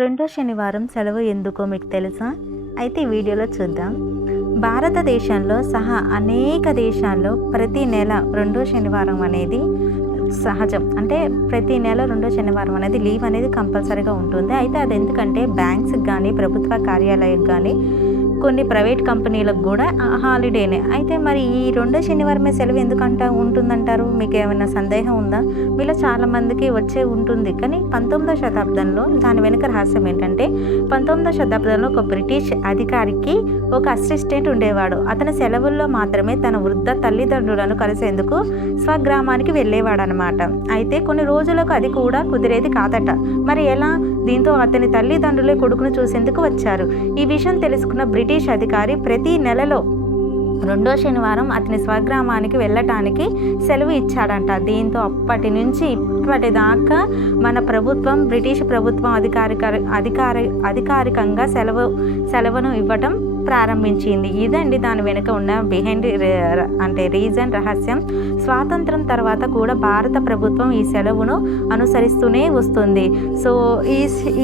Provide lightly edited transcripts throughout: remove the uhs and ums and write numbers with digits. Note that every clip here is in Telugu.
రెండో శనివారం సెలవు ఎందుకో మీకు తెలుసా? అయితే ఈ వీడియోలో చూద్దాం. భారతదేశంలో సహా అనేక దేశాల్లో ప్రతి నెల రెండో శనివారం అనేది సహజం. అంటే ప్రతి నెల రెండో శనివారం అనేది లీవ్ అనేది కంపల్సరీగా ఉంటుంది. అయితే అది ఎందుకంటే బ్యాంక్స్కి కానీ, ప్రభుత్వ కార్యాలయాలకు కానీ, కొన్ని ప్రైవేట్ కంపెనీలకు కూడా హాలిడేనే. అయితే మరి ఈ రెండో శనివారమే సెలవు ఉంటుందంటారు? మీకు ఏమైనా సందేహం ఉందా? మీలో చాలామందికి వచ్చే ఉంటుంది. కానీ 19వ శతాబ్దంలో దాని వెనుక రహస్యం ఏంటంటే, 19వ శతాబ్దంలో ఒక బ్రిటిష్ అధికారికి ఒక అసిస్టెంట్ ఉండేవాడు. అతను సెలవుల్లో మాత్రమే తన వృద్ధ తల్లిదండ్రులను కలిసేందుకు స్వగ్రామానికి వెళ్ళేవాడు అనమాట. అయితే కొన్ని రోజులకు అది కూడా కుదిరేది కాదట. మరి ఎలా? దీంతో అతని తల్లిదండ్రులే కొడుకును చూసేందుకు వచ్చారు. ఈ విషయం తెలుసుకున్న బ్రిటిష్ అధికారి ప్రతి నెలలో రెండో శనివారం అతని స్వగ్రామానికి వెళ్ళటానికి సెలవు ఇచ్చాడంట. దీంతో అప్పటి నుంచి ఇప్పటిదాకా మన ప్రభుత్వం, బ్రిటిష్ ప్రభుత్వం అధికారికంగా సెలవును ఇవ్వటం ప్రారంభించింది. ఇదండి దాని వెనుక ఉన్న బిహైండ్ రీజన్, రహస్యం. స్వాతంత్రం తర్వాత కూడా భారత ప్రభుత్వం ఈ సెలవును అనుసరిస్తూనే వస్తుంది. సో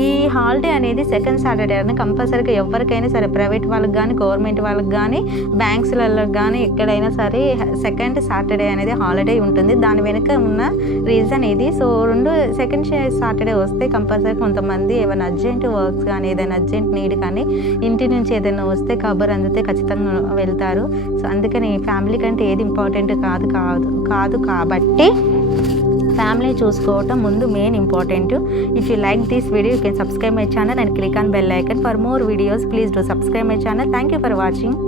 ఈ హాలిడే అనేది సెకండ్ సాటర్డే అని కంపల్సరీగా ఎవరికైనా సరే, ప్రైవేట్ వాళ్ళకి కానీ, గవర్నమెంట్ వాళ్ళకి కానీ, బ్యాంక్స్లలో కానీ ఎక్కడైనా సరే సెకండ్ సాటర్డే అనేది హాలిడే ఉంటుంది. దాని వెనుక ఉన్న రీజన్ ఇది. సో సెకండ్ సాటర్డే వస్తే కంపల్సరీ కొంతమంది ఏమైనా అర్జెంట్ వర్క్స్ కానీ, ఏదైనా అర్జెంట్ నీడ్ కానీ, ఇంటి నుంచి ఏదైనా వస్తే కబర్ అందితే ఖచ్చితంగా వెళ్తారు. సో అందుకని ఫ్యామిలీ కంటే ఏది ఇంపార్టెంట్ కాదు కాబట్టి ఫ్యామిలీ చూసుకోవటం ముందు main important. If you like this video, you can subscribe my channel and click on bell icon for more videos. Please do subscribe my channel. Thank you for watching.